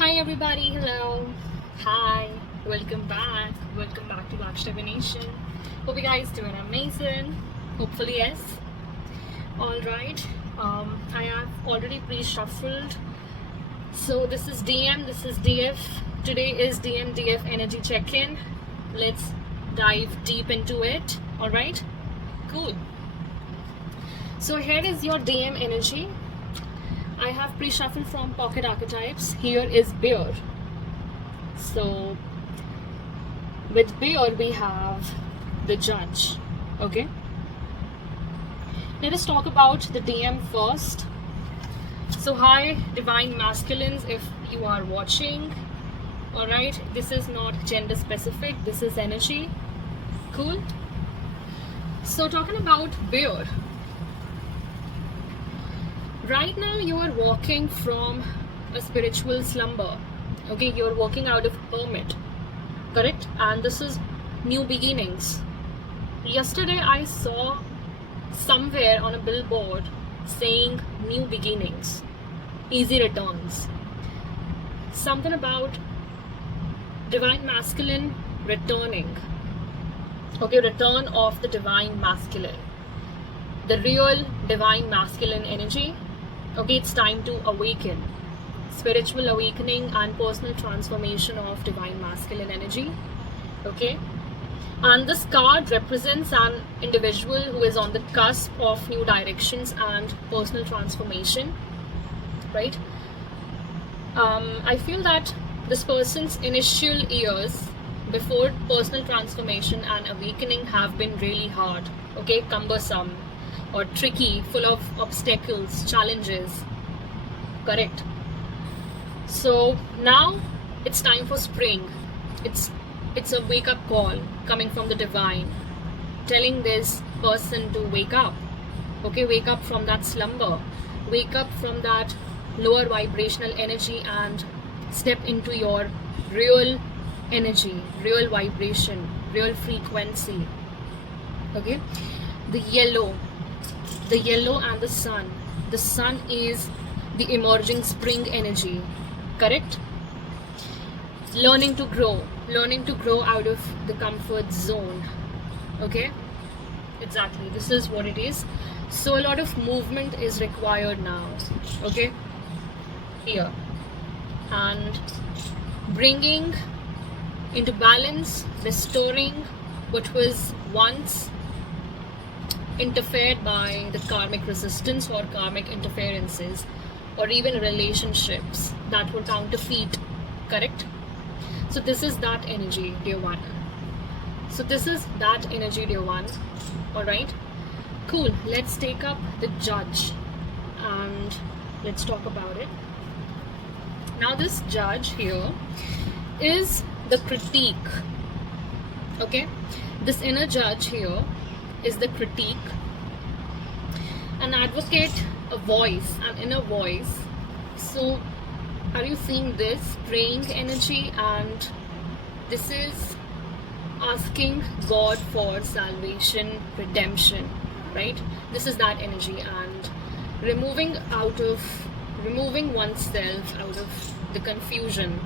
Hi everybody, hello, hi, welcome back to Luxe Divination. Hope you guys doing amazing. Hopefully yes. All right. I have already pre-shuffled. So this is DM, this is DF. Today is DM DF energy check-in. Let's dive deep into it. All right. Cool. So here is your DM energy. I have pre-shuffled from pocket archetypes. Here is bear. So with bear we have the judge. Okay. Let us talk about the DM first. So hi divine masculines, if you are watching. Alright, this is not gender specific, this is energy. Cool. So talking about bear. Right now you are walking from a spiritual slumber. Okay, you're walking out of hermit. Correct? And this is new beginnings. Yesterday I saw somewhere on a billboard saying new beginnings, easy returns. Something about divine masculine returning. Okay, return of the divine masculine. The real divine masculine energy. Okay, it's time to awaken. Spiritual awakening and personal transformation of divine masculine energy. Okay. And this card represents an individual who is on the cusp of new directions and personal transformation. Right. I feel that this person's initial years before personal transformation and awakening have been really hard. Okay, cumbersome or tricky, full of obstacles, challenges. Correct. So now it's time for spring. It's a wake up call coming from the divine, telling this person to wake up. Okay, wake up from that slumber, wake up from that lower vibrational energy and step into your real energy, real vibration, real frequency. Okay, the yellow and the sun. The sun is the emerging spring energy. Correct? Learning to grow out of the comfort zone. Okay, exactly, this is what it is. So a lot of movement is required now. Okay, here, and bringing into balance, restoring what was once interfered by the karmic resistance or karmic interferences, or even relationships that were counterfeit. Correct? So this is that energy, dear one. So this is that energy, dear one. Alright? Cool. Let's take up the judge and let's talk about it. Now this judge here is the critique. Okay? This inner judge here is the critique. An advocate, a voice, an inner voice. So are you seeing this praying energy? And this is asking God for salvation, redemption, right? This is that energy, and removing oneself out of the confusion,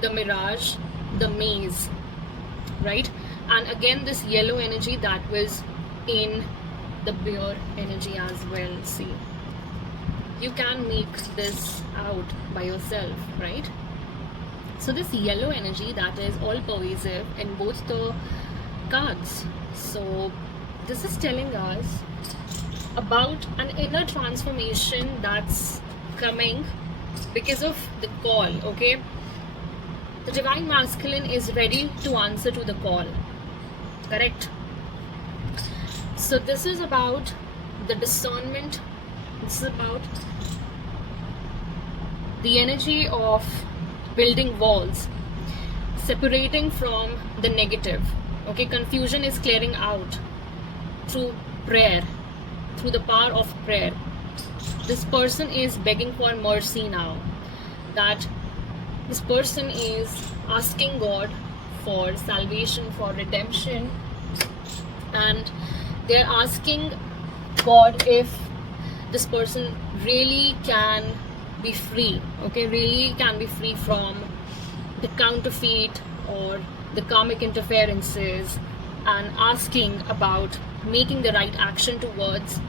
the mirage, the maze, right? And again this yellow energy that was in the bear energy as well. See, you can make this out by yourself, right? So this yellow energy that is all pervasive in both the cards. So this is telling us about an inner transformation that's coming because of the call. Okay, the divine masculine is ready to answer to the call. Correct? So this is about the discernment. This is about the energy of building walls, separating from the negative. Okay, confusion is clearing out through prayer, through the power of prayer. This person is begging for mercy now. That this person is asking God for salvation, for redemption, and they're asking God if this person really can be free, okay, really can be free from the counterfeit or the karmic interferences, and asking about making the right action towards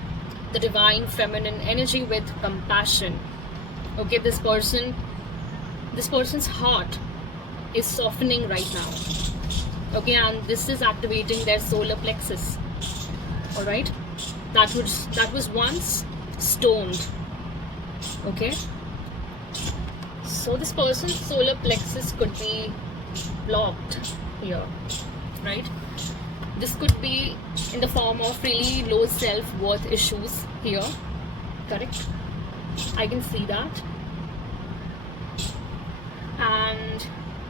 the divine feminine energy with compassion. Okay, this person's heart is softening right now. Okay, and this is activating their solar plexus. All right, that was once stoned. Okay, so this person's solar plexus could be blocked here, right? This could be in the form of really low self-worth issues here, correct? I can see that. And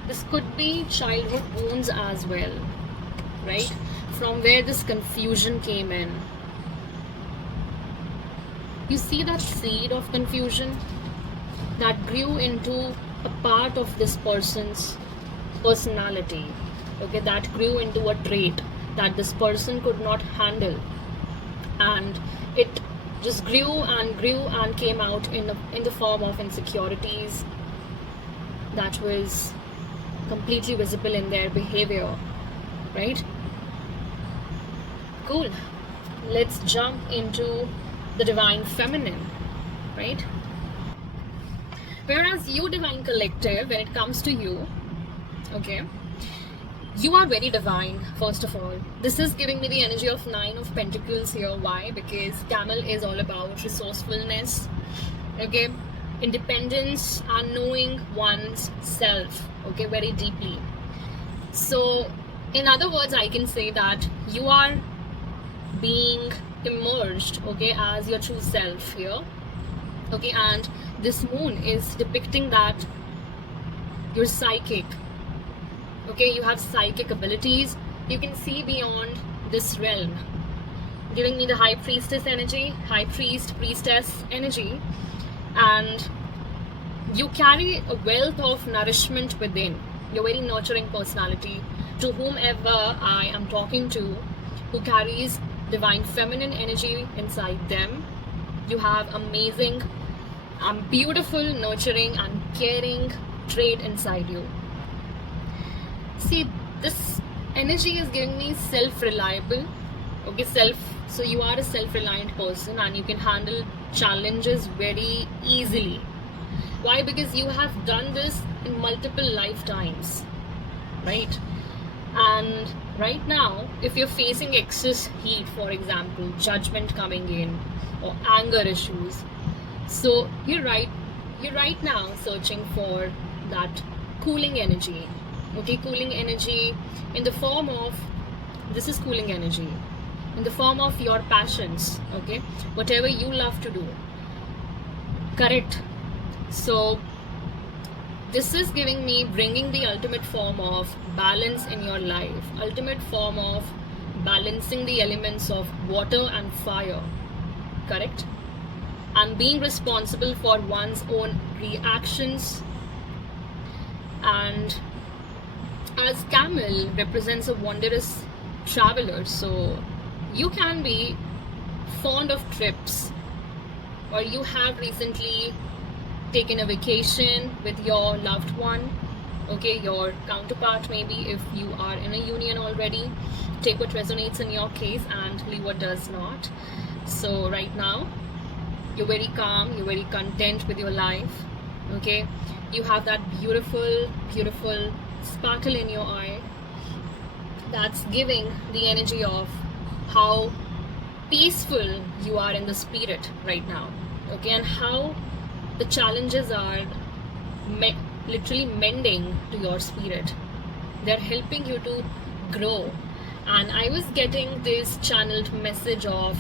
this could be childhood wounds as well, right? From where this confusion came in. You see that seed of confusion that grew into a part of this person's personality, okay, that grew into a trait that this person could not handle, and it just grew and came out in the form of insecurities that was completely visible in their behavior, right? Cool. Let's jump into the divine feminine, right? Whereas you, divine collective, when it comes to you, okay, you are very divine. First of all, this is giving me the energy of 9 of Pentacles here. Why? Because Camel is all about resourcefulness, okay, independence, and knowing one's self, okay, very deeply. So in other words, I can say that you are being emerged, okay, as your true self here, okay, and this moon is depicting that you're psychic, okay, you have psychic abilities, you can see beyond this realm, giving me the high priestess energy, high priestess energy, and you carry a wealth of nourishment within. You're very nurturing personality. To whomever I am talking to who carries divine feminine energy inside them, you have amazing, beautiful, nurturing and caring trait inside you. See, this energy is giving me self-reliable, okay, so you are a self-reliant person and you can handle challenges very easily. Why? Because you have done this in multiple lifetimes, right? And right now, if you're facing excess heat, for example, judgment coming in or anger issues, so you're right now searching for that cooling energy, okay, cooling energy in the form of, this is cooling energy in the form of your passions, okay, whatever you love to do, correct? So this is giving me, bringing the ultimate form of balance in your life, ultimate form of balancing the elements of water and fire, correct? And being responsible for one's own reactions. And as Camel represents a wondrous traveler, so you can be fond of trips, or you have recently taken a vacation with your loved one, okay, your counterpart, maybe if you are in a union already. Take what resonates in your case and leave what does not. So right now you're very calm, you're very content with your life, okay, you have that beautiful sparkle in your eye that's giving the energy of how peaceful you are in the spirit right now, okay, and how the challenges are literally mending to your spirit. They're helping you to grow. And I was getting this channeled message of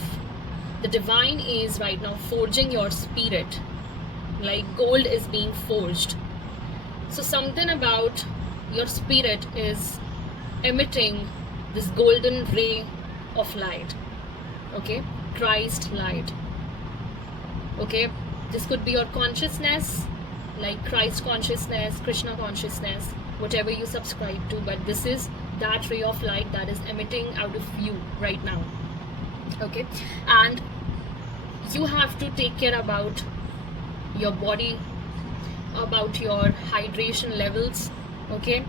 the divine is right now forging your spirit, like gold is being forged. So something about your spirit is emitting this golden ray of light, okay, Christ light, okay. This could be your consciousness, like Christ consciousness, Krishna consciousness, whatever you subscribe to, but this is that ray of light that is emitting out of you right now, okay. And you have to take care about your body about your hydration levels, okay?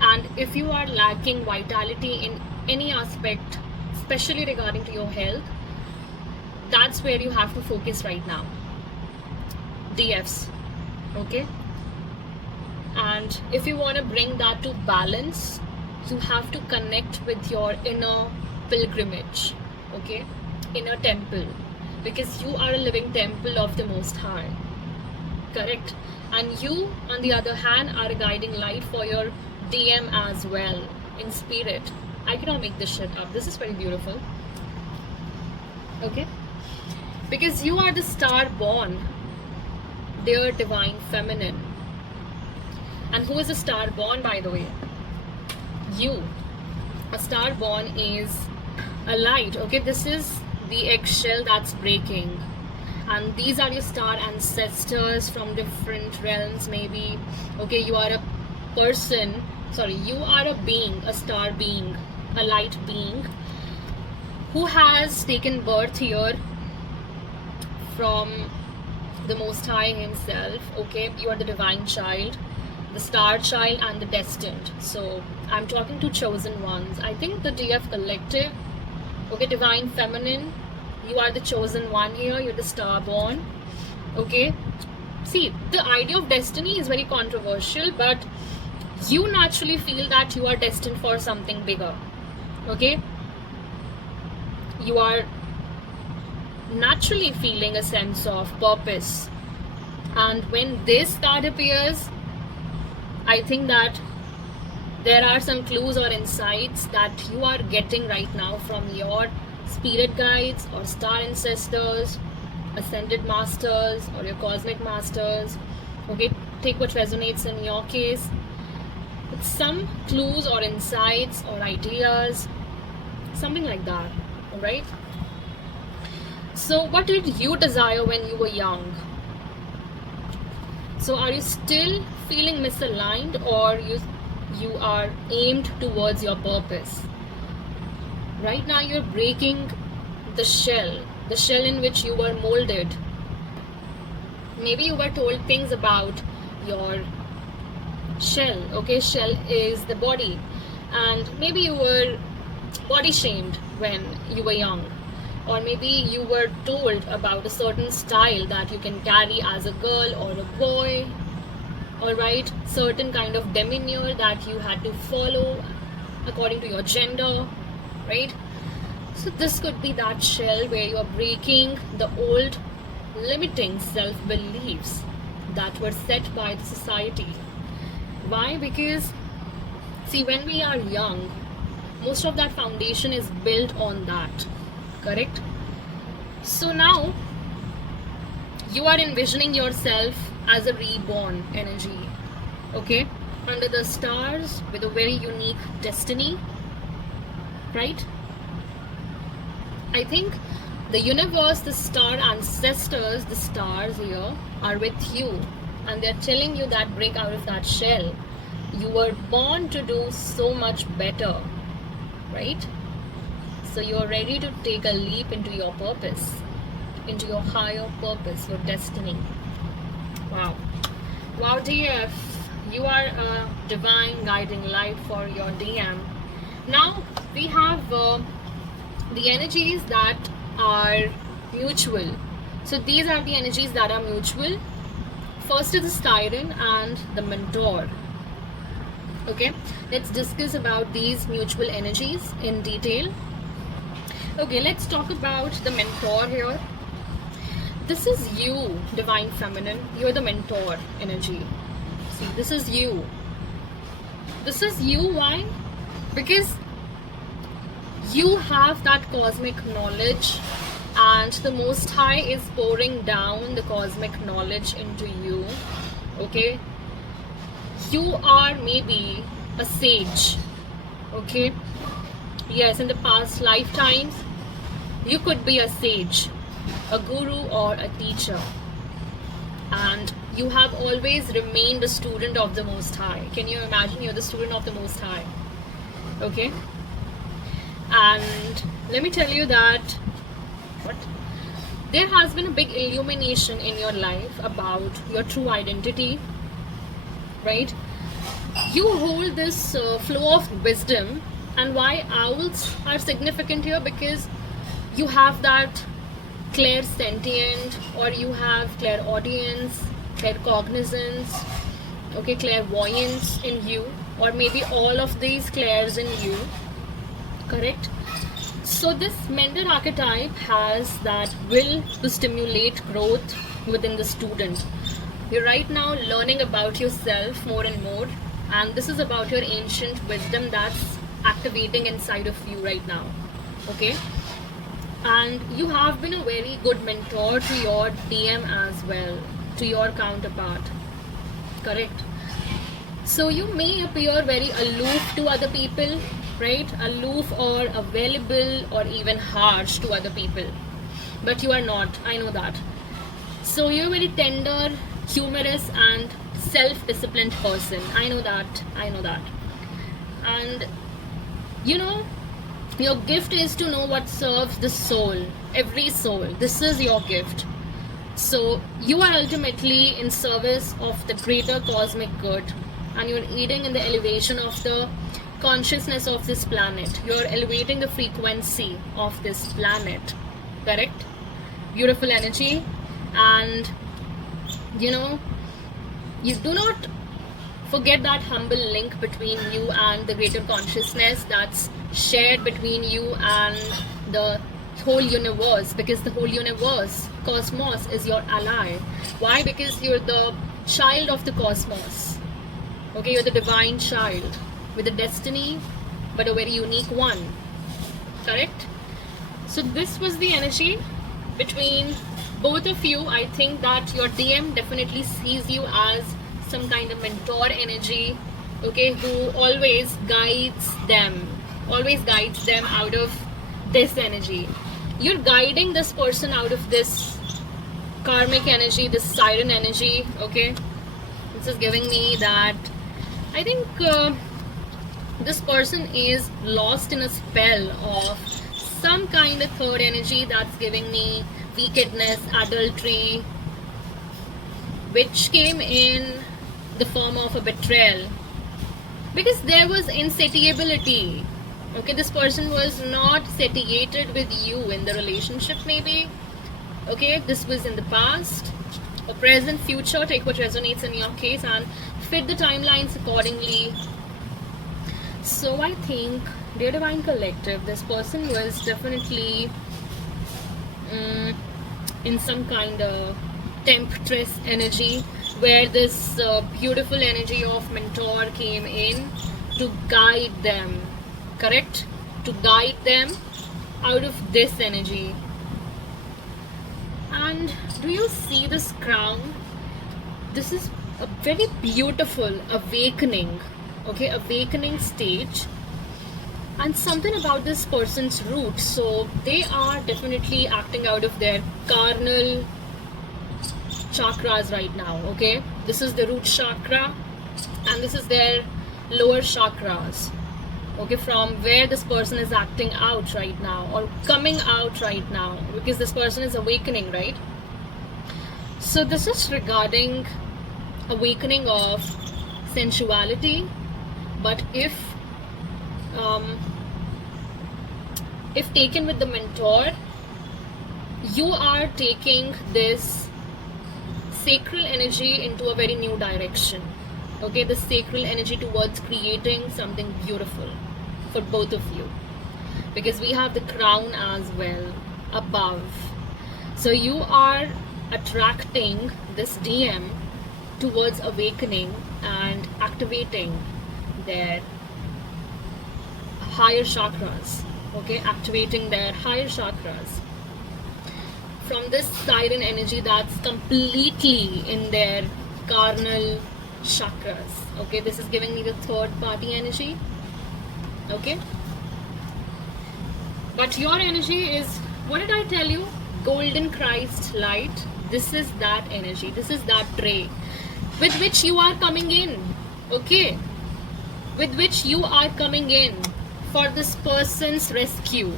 And if you are lacking vitality in any aspect, especially regarding to your health, that's where you have to focus right now. DFs, okay? And if you want to bring that to balance, you have to connect with your inner pilgrimage, okay? Inner temple, because you are a living temple of the Most High, correct? And you, on the other hand, are a guiding light for your DM as well, in spirit. I cannot make this shit up. This is very beautiful, okay? Because you are the star born, dear divine feminine. And who is a star born, by the way? You. A star born is a light, okay? This is the eggshell that's breaking, and these are your star ancestors from different realms, maybe, okay? You are a person, sorry, you are a being, a star being, a light being who has taken birth here from the Most High himself, okay? You are the divine child, the star child, and the destined. So I'm talking to chosen ones. I think the DF collective, okay, divine feminine, you are the chosen one here. You're the star born, okay? See, the idea of destiny is very controversial, but you naturally feel that you are destined for something bigger, okay? You are naturally feeling a sense of purpose, and when this star appears, I think that there are some clues or insights that you are getting right now from your spirit guides or star ancestors, ascended masters, or your cosmic masters, okay? Take what resonates in your case. It's some clues or insights or ideas, something like that, all right? So what did you desire when you were young? So are you still feeling misaligned, or you are aimed towards your purpose? Right now you're breaking the shell in which you were molded. Maybe you were told things about your shell, okay? Shell is the body, and maybe you were body shamed when you were young, or maybe you were told about a certain style that you can carry as a girl or a boy, all right? Certain kind of demeanor that you had to follow according to your gender, right? So this could be that shell where you are breaking the old limiting self-beliefs that were set by the society. Why? Because see, when we are young, most of that foundation is built on that, correct? So now you are envisioning yourself as a reborn energy, okay, under the stars with a very unique destiny, right? I think the universe, the star ancestors, the stars here are with you, and they're telling you that break out of that shell. You were born to do so much better, right? So you're ready to take a leap into your purpose, into your higher purpose, your destiny. Wow. Wow, DF, you are a divine guiding light for your DM. Now we have the energies that are mutual. So these are the energies that are mutual. First is the siren and the mentor. Okay, let's discuss about these mutual energies in detail. Okay, let's talk about the mentor here. This is you, divine feminine. You're the mentor energy. See, this is you. This is you. Why? Because you have that cosmic knowledge, and the Most High is pouring down the cosmic knowledge into you, okay? You are maybe a sage, okay? Yes, in the past lifetimes, you could be a sage, a guru, or a teacher, and you have always remained a student of the Most High. Can you imagine? You're the student of the Most High, okay? And let me tell you that there has been a big illumination in your life about your true identity, right? You hold this flow of wisdom. And why owls are significant here? Because you have that clairsentient, or you have clairaudience, claircognizance, okay, clairvoyance in you, or maybe all of these clairs in you, correct? So this mentor archetype has that will to stimulate growth within the student. You're right now learning about yourself more and more, and this is about your ancient wisdom that's activating inside of you right now, okay? And you have been a very good mentor to your DM as well, to your counterpart, correct? So you may appear very aloof to other people, right? Aloof or available or even harsh to other people, but you are not, I know that. So you're a very tender, humorous and self-disciplined person. I know that. And you know, your gift is to know what serves the soul, every soul. This is your gift. So you are ultimately in service of the greater cosmic good, and you're aiding in the elevation of the consciousness of this planet. You're elevating the frequency of this planet, correct? Beautiful energy. And you know, you do not forget that humble link between you and the greater consciousness that's shared between you and the whole universe, because the whole universe, cosmos, is your ally. Why? Because you're the child of the cosmos, okay? You're the divine child with a destiny, but a very unique one, correct? So this was the energy between both of you. I think that your DM definitely sees you as some kind of mentor energy, okay, who always guides them out of this energy. You're guiding this person out of this karmic energy, this siren energy, okay? This is giving me that I think this person is lost in a spell of some kind of third energy that's giving me wickedness, adultery, which came in the form of a betrayal, because there was insatiability, okay? This person was not satiated with you in the relationship, maybe, okay? This was in the past or present, future. Take what resonates in your case and fit the timelines accordingly. So I think, dear Divine Collective, this person was definitely in some kind of temptress energy, where this beautiful energy of mentor came in to guide them, correct? To guide them out of this energy. And do you see this crown? This is a very beautiful awakening, okay? Awakening stage. And something about this person's root. So they are definitely acting out of their carnal chakras right now, okay? This is the root chakra, and this is their lower chakras, okay, from where this person is acting out right now, or coming out right now, because this person is awakening, right? So this is regarding awakening of sensuality. But if taken with the mentor, you are taking this sacral energy into a very new direction, okay? The sacral energy towards creating something beautiful for both of you, because we have the crown as well above. So you are attracting this DM towards awakening and activating their higher chakras, okay? Activating their higher chakras from this siren energy that's completely in their carnal chakras, okay? This is giving me the third party energy, okay? But your energy is, what did I tell you? Golden Christ light. This is that energy. This is that ray with which you are coming in, okay? With which you are coming in for this person's rescue.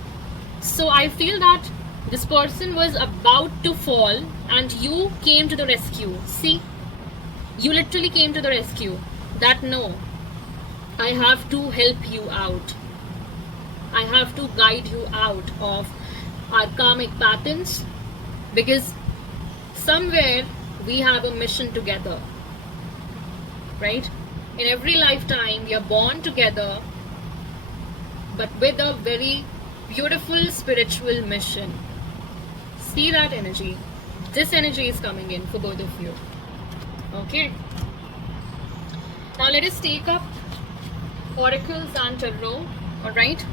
So I feel that This person was about to fall and you came to the rescue. See, you literally came to the rescue. That no, I have to help you out. I have to guide you out of our karmic patterns, because somewhere we have a mission together, right? In every lifetime we are born together, but with a very beautiful spiritual mission. See that energy? This energy is coming in for both of you. Okay. Now let us take up oracles and tarot. Alright.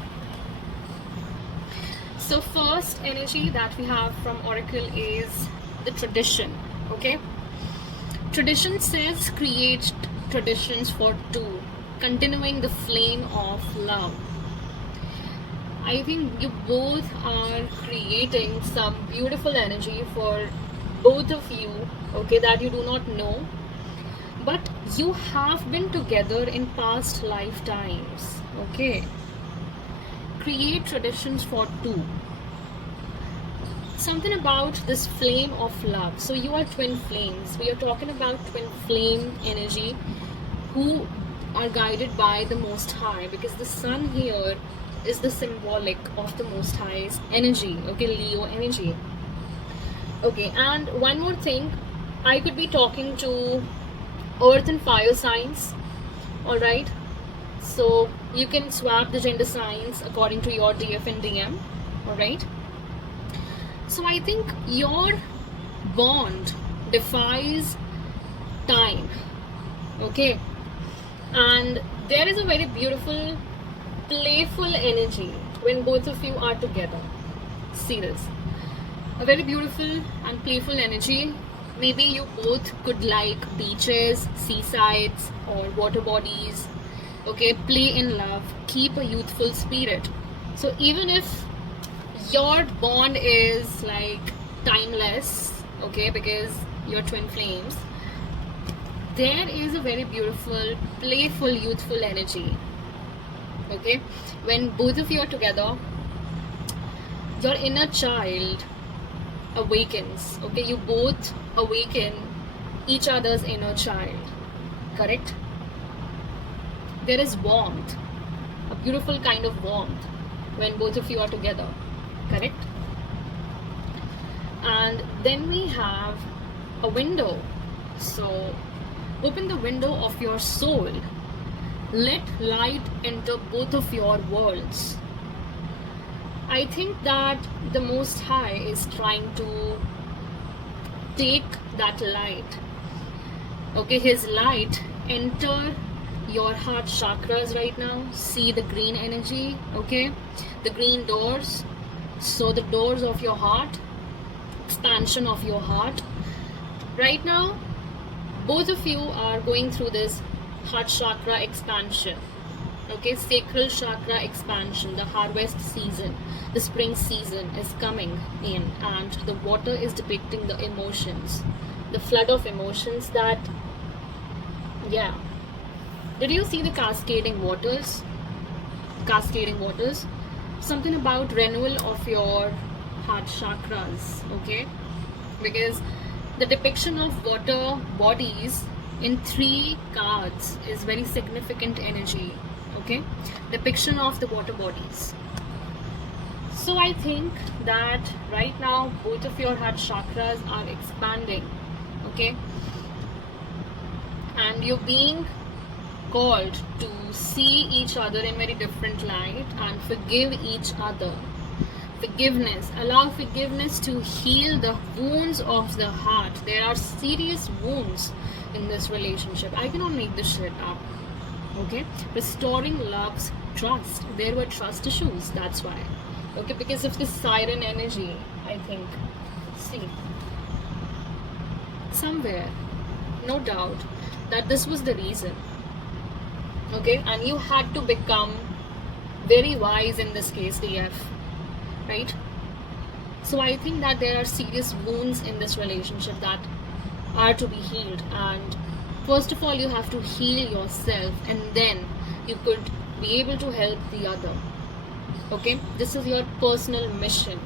So first energy that we have from oracle is the tradition. Okay. Tradition says create traditions for two, continuing the flame of love. I think you both are creating some beautiful energy for both of you, okay, that you do not know, but you have been together in past lifetimes, okay. Create traditions for two. Something about this flame of love. So you are twin flames. We are talking about twin flame energy who are guided by the Most High, because the sun here is the symbolic of the Most High's energy, okay, Leo energy. Okay, and one more thing, I could be talking to earth and fire signs, alright? So you can swap the gender signs according to your DF and DM, alright? So I think your bond defies time, okay? And there is a very beautiful playful energy when both of you are together. See this, a very beautiful and playful energy. Maybe you both could like beaches, seasides, or water bodies, okay. Play in love, keep a youthful spirit. So even if your bond is like timeless, okay, because you're twin flames, there is a very beautiful playful youthful energy, okay. When both of you are together, your inner child awakens, okay. You both awaken each other's inner child, correct? There is warmth, a beautiful kind of warmth when both of you are together, correct? And then we have a window. So open the window of your soul. Let light enter both of your worlds. I think that the Most High is trying to take that light, okay, his light enter your heart chakras right now. See the green energy, okay, the green doors. So the doors of your heart, expansion of your heart. Right now both of you are going through this heart chakra expansion, okay, sacral chakra expansion. The harvest season, the spring season is coming in, and the water is depicting the emotions, the flood of emotions that, yeah. Did you see the cascading waters? Cascading waters, something about renewal of your heart chakras, okay, because the depiction of water bodies in 3 cards is very significant energy, okay, depiction of the water bodies. So I think that right now both of your heart chakras are expanding, okay, and you're being called to see each other in very different light and forgive each other. Forgiveness, allow forgiveness to heal the wounds of the heart. There are serious wounds in this relationship. I cannot make this shit up, okay. Restoring love's trust. There were trust issues, that's why, okay, because of this siren energy. I think, see, somewhere, no doubt that this was the reason, okay, and you had to become very wise in this case, DF, right? So I think that there are serious wounds in this relationship that are to be healed, and first of all you have to heal yourself, and then you could be able to help the other, okay. This is your personal mission,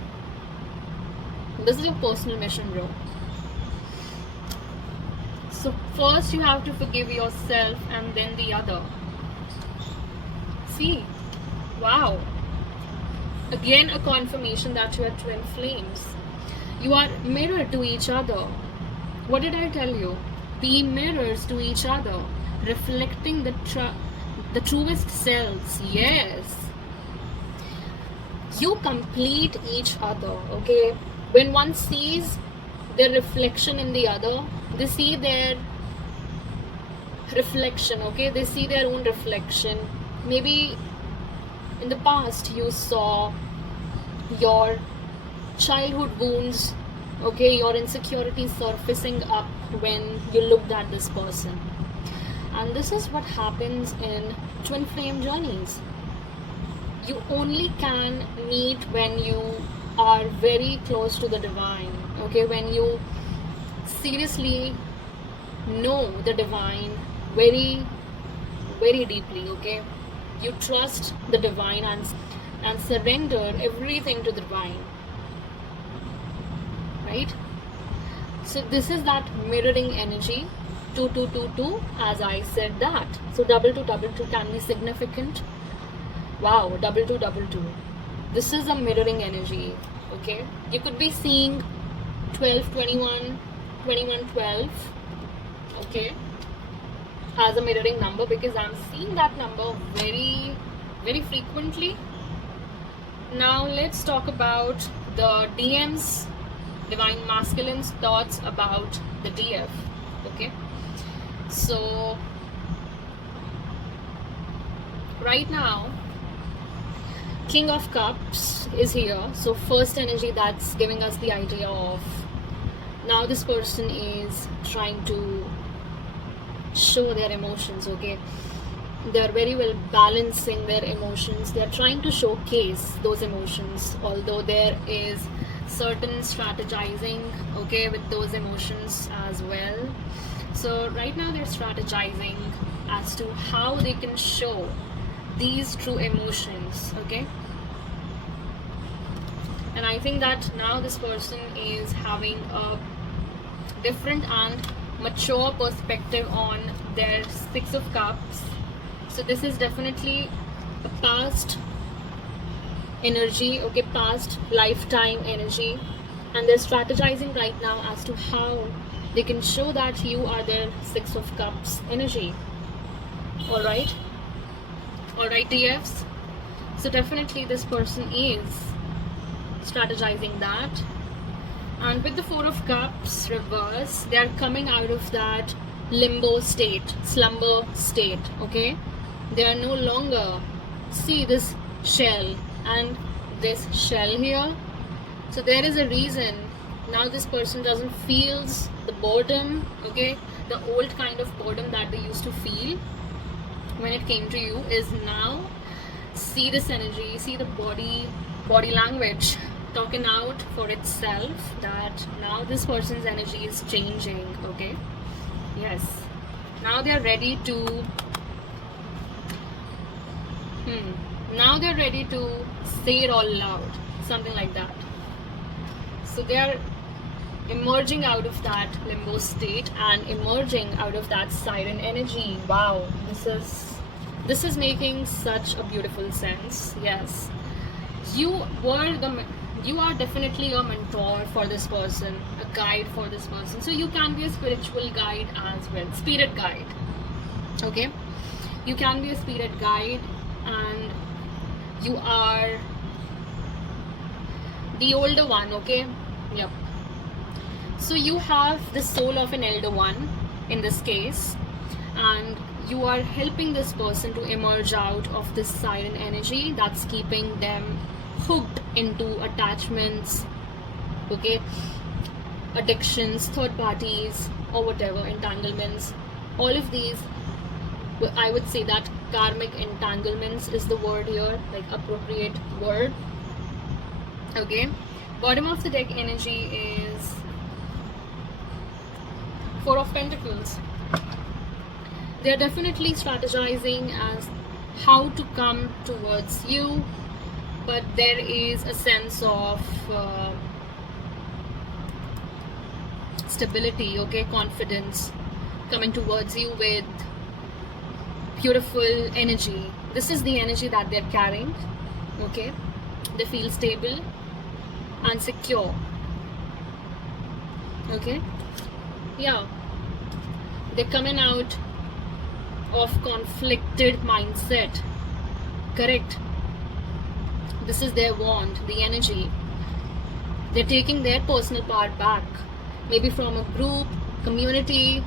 This is your personal mission, bro. So first you have to forgive yourself and then the other. See, wow. Again, a confirmation that you are twin flames. You are mirror to each other. What did I tell you? Be mirrors to each other, reflecting the truest selves. Yes. You complete each other, okay? When one sees their reflection in the other, they see their reflection, okay? They see their own reflection. Maybe in the past you saw your childhood wounds, okay, your insecurities surfacing up when you looked at this person. And this is what happens in twin flame journeys. You only can meet when you are very close to the divine, okay? When you seriously know the divine very, very deeply, okay? You trust the divine and surrender everything to the divine, right? So this is that mirroring energy. 2222, as I said that. So 2222 can be significant. Wow, 2222. This is a mirroring energy, okay? You could be seeing 1221, 2112, okay, as a mirroring number, because I'm seeing that number very, very frequently. Now let's talk about the DM's, Divine Masculine's thoughts about the DF, okay? So right now, King of Cups is here. So first energy that's giving us the idea of now this person is trying to show their emotions, okay? They're very well balancing their emotions. They're trying to showcase those emotions, although there is certain strategizing, okay, with those emotions as well. So right now they're strategizing as to how they can show these true emotions, okay? And I think that now this person is having a different and mature perspective on their Six of Cups. So this is definitely a past energy, okay, past lifetime energy, and they're strategizing right now as to how they can show that you are their Six of Cups energy. All right, DFs. So definitely this person is strategizing that. And with the Four of Cups reverse, they are coming out of that limbo state, slumber state, okay? They are no longer, see this shell and this shell here. So there is a reason now this person doesn't feel the boredom, okay? The old kind of boredom that they used to feel when it came to you is now, see this energy, see the body language talking out for itself, that now this person's energy is changing, okay? Yes, now they're ready to now they're ready to say it all loud, something like that. So they are emerging out of that limbo state and emerging out of that siren energy. Wow, this is making such a beautiful sense. Yes, you are definitely a mentor for this person, a guide for this person. So you can be a spiritual guide as well, spirit guide, okay? You can be a spirit guide, and you are the older one, okay? Yep. So you have the soul of an elder one in this case, and you are helping this person to emerge out of this siren energy that's keeping them hooked into attachments, okay, addictions, third parties, or whatever, entanglements. All of these, I would say that karmic entanglements is the word here, like appropriate word, okay? Bottom of the deck energy is Four of Pentacles. They're definitely strategizing as how to come towards you, but there is a sense of stability, okay, confidence, coming towards you with beautiful energy. This is the energy that they're carrying, okay. They feel stable and secure, okay. Yeah, they're coming out of conflicted mindset, correct. This is their wand, the energy. They're taking their personal power back, maybe from a group, community,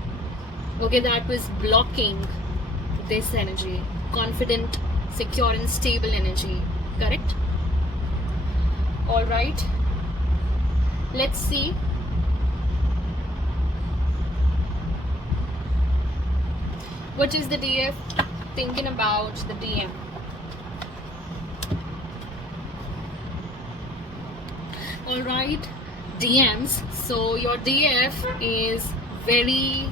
okay, that was blocking this energy. Confident, secure and stable energy, correct. All right, let's see what is the DF thinking about the DM. All right, DMs. So your DF is very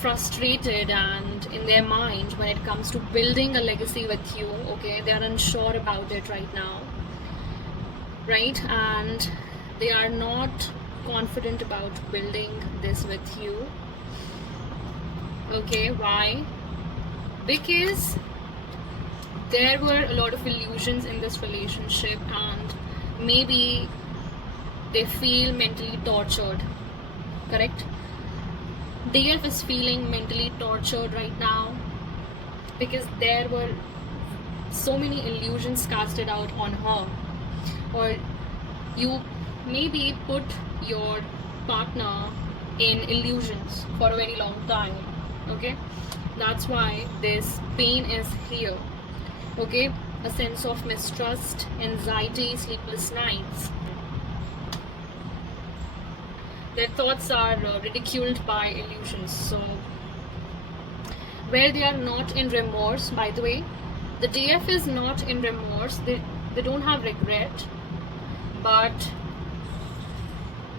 frustrated and in their mind when it comes to building a legacy with you, okay. They are unsure about it right now, right, and they are not confident about building this with you, okay. Why? Because there were a lot of illusions in this relationship and maybe they feel mentally tortured, correct. DF is feeling mentally tortured right now because there were so many illusions casted out on her, or you maybe put your partner in illusions for a very long time, okay. That's why this pain is here, okay. A sense of mistrust, anxiety, sleepless nights. Their thoughts are ridiculed by illusions. So where they are not in remorse, by the way, the DF is not in remorse. They don't have regret, but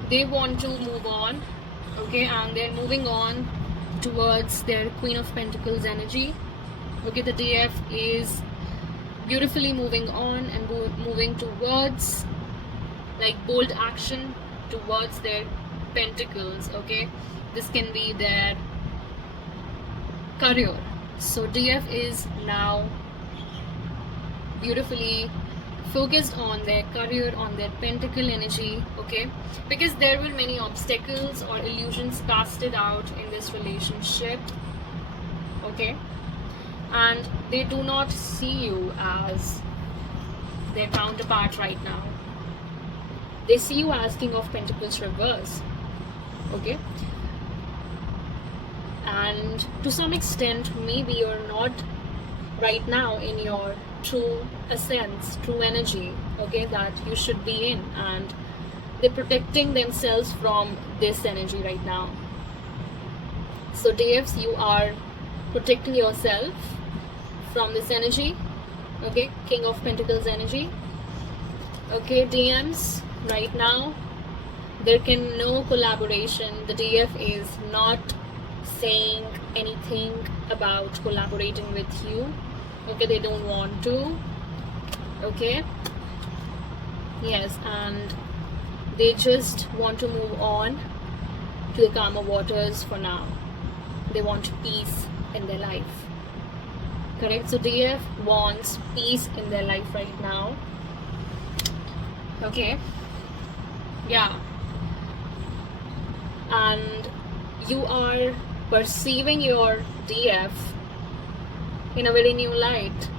they want to move on, okay, and they're moving on towards their Queen of Pentacles energy, okay. The DF is beautifully moving on and moving towards like bold action towards their pentacles, okay. This can be their career. So DF is now beautifully focused on their career, on their pentacle energy, okay, because there were many obstacles or illusions casted out in this relationship, okay, and they do not see you as their counterpart right now. They see you as King of Pentacles reverse, okay. And to some extent maybe you're not right now in your true essence, true energy, okay, that you should be in, and they're protecting themselves from this energy right now. So DFs, you are protecting yourself from this energy, okay, King of Pentacles energy, okay. DMs, right now there can no collaboration. The DF is not saying anything about collaborating with you, okay. They don't want to, okay. Yes, and they just want to move on to the calmer waters for now. They want peace in their life, correct. So DF wants peace in their life right now, okay. Yeah, and you are perceiving your DF in a very new light.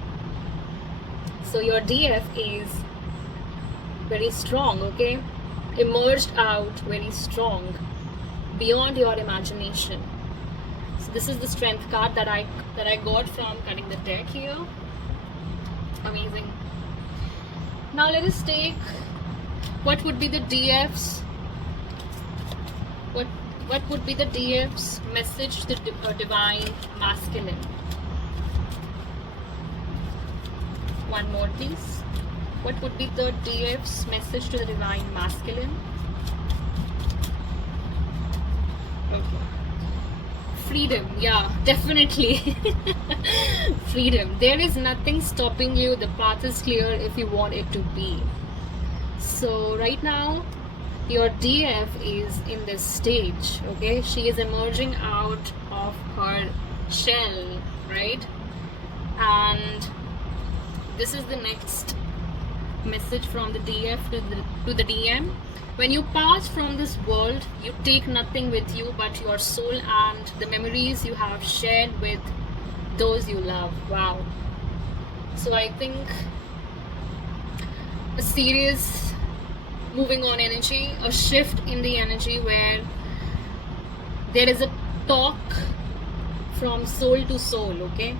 So your DF is very strong, okay, emerged out very strong beyond your imagination. So this is the strength card that I got from cutting the deck here. Amazing. Now let us take what would be the DF's what would be the DF's message to the divine masculine. One more please. What would be the DF's message to the divine masculine? Okay. Freedom, yeah, definitely. Freedom. There is nothing stopping you. The path is clear if you want it to be. So right now your DF is in this stage, okay? She is emerging out of her shell, right? And this is the next message from the DF to the DM. When you pass from this world, you take nothing with you but your soul and the memories you have shared with those you love. Wow. So I think a serious moving on energy, a shift in the energy where there is a talk from soul to soul, okay?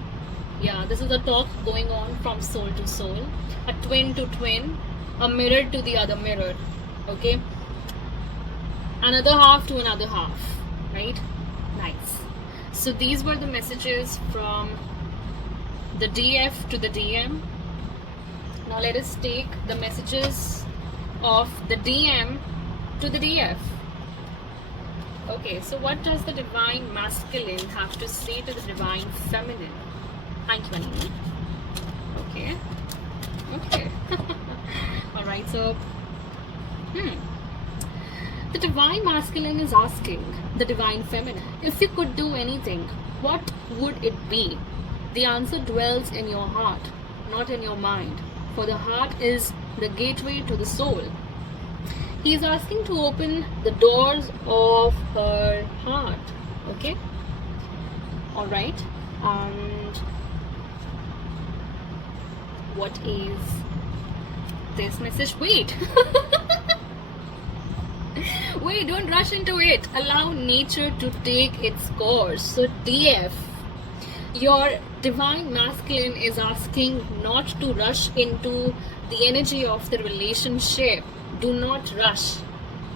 Yeah, this is a talk going on from soul to soul, a twin to twin, a mirror to the other mirror, okay? Another half to another half, right? Nice. So these were the messages from the DF to the DM. Now let us take the messages of the DM to the DF. Okay, so what does the divine masculine have to say to the divine feminine? Thank you, Annie. Okay. Okay. Alright, so the divine masculine is asking the divine feminine, if you could do anything, what would it be? The answer dwells in your heart, not in your mind, for the heart is the gateway to the soul. He is asking to open the doors of her heart, okay? Alright, and what is this message? Wait! Wait, don't rush into it. Allow nature to take its course. So DF, your divine masculine is asking not to rush into the energy of the relationship. Do not rush.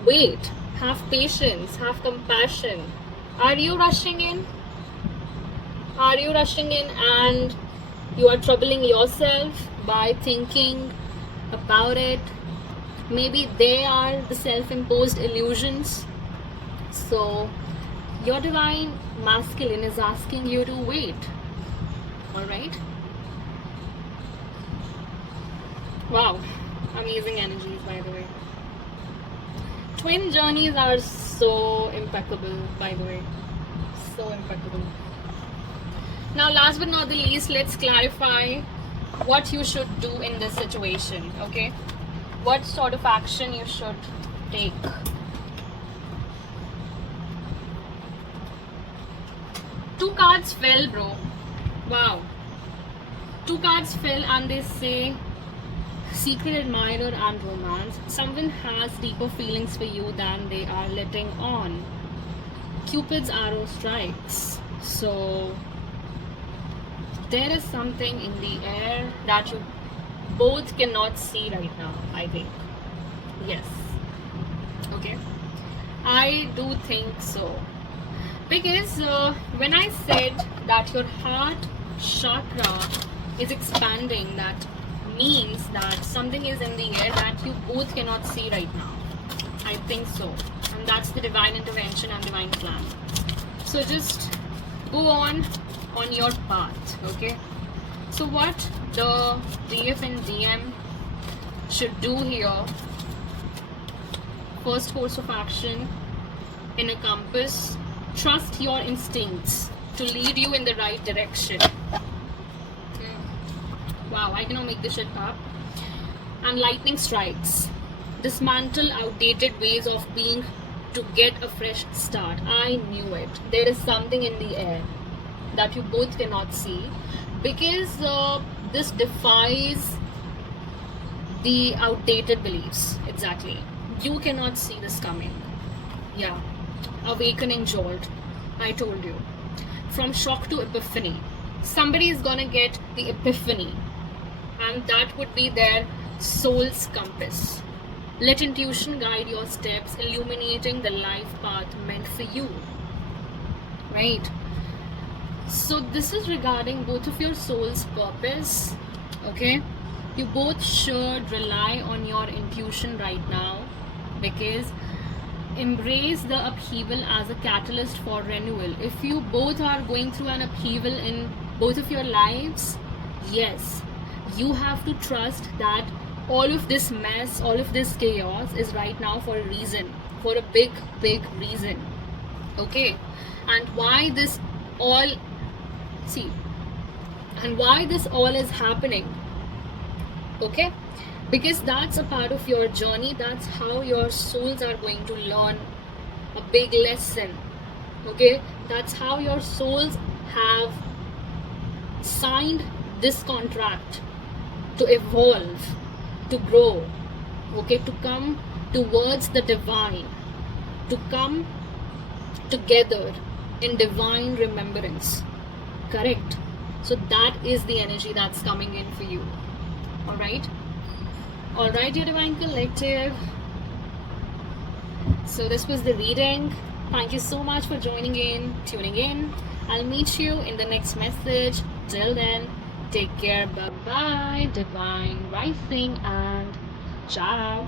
Wait. Have patience. Have compassion. Are you rushing in? Are you rushing in and you are troubling yourself by thinking about it? Maybe they are the self-imposed illusions. So your divine masculine is asking you to wait. Alright? Wow. Amazing energies, by the way. Twin journeys are so impeccable, by the way. So impeccable. Now, last but not the least, let's clarify what you should do in this situation, okay? What sort of action you should take. Two cards fell, bro. Wow. Two cards fell and they say secret admirer and romance. Someone has deeper feelings for you than they are letting on. Cupid's arrow strikes. So there is something in the air that you both cannot see right now, I think. Yes. Okay. I do think so. Because when I said that your heart chakra is expanding, that means that something is in the air that you both cannot see right now. I think so. And that's the divine intervention and divine plan. So just go on your path, okay? So what the DF and DM should do here, first course of action in a compass, trust your instincts to lead you in the right direction. Wow, I cannot make this shit up. And lightning strikes. Dismantle outdated ways of being to get a fresh start. I knew it. There is something in the air that you both cannot see, because this defies the outdated beliefs. Exactly. You cannot see this coming. Yeah. Awakening jolt. I told you. From shock to epiphany. Somebody is gonna get the epiphany, and that would be their soul's compass. Let intuition guide your steps, illuminating the life path meant for you. Right? So this is regarding both of your soul's purpose. Okay? You both should rely on your intuition right now, because embrace the upheaval as a catalyst for renewal. If you both are going through an upheaval in both of your lives, yes, you have to trust that all of this mess, all of this chaos is right now for a reason, for a big reason. Okay, and why this all, see, and why this all is happening, okay, because that's a part of your journey. That's how your souls are going to learn a big lesson. Okay, that's how your souls have signed this contract to evolve, to grow, okay, to come towards the divine, to come together in divine remembrance. Correct? So that is the energy that's coming in for you. Alright? Alright, your divine collective. So this was the reading. Thank you so much for joining in, tuning in. I'll meet you in the next message. Till then, take care. Bye bye, divine rising, and ciao.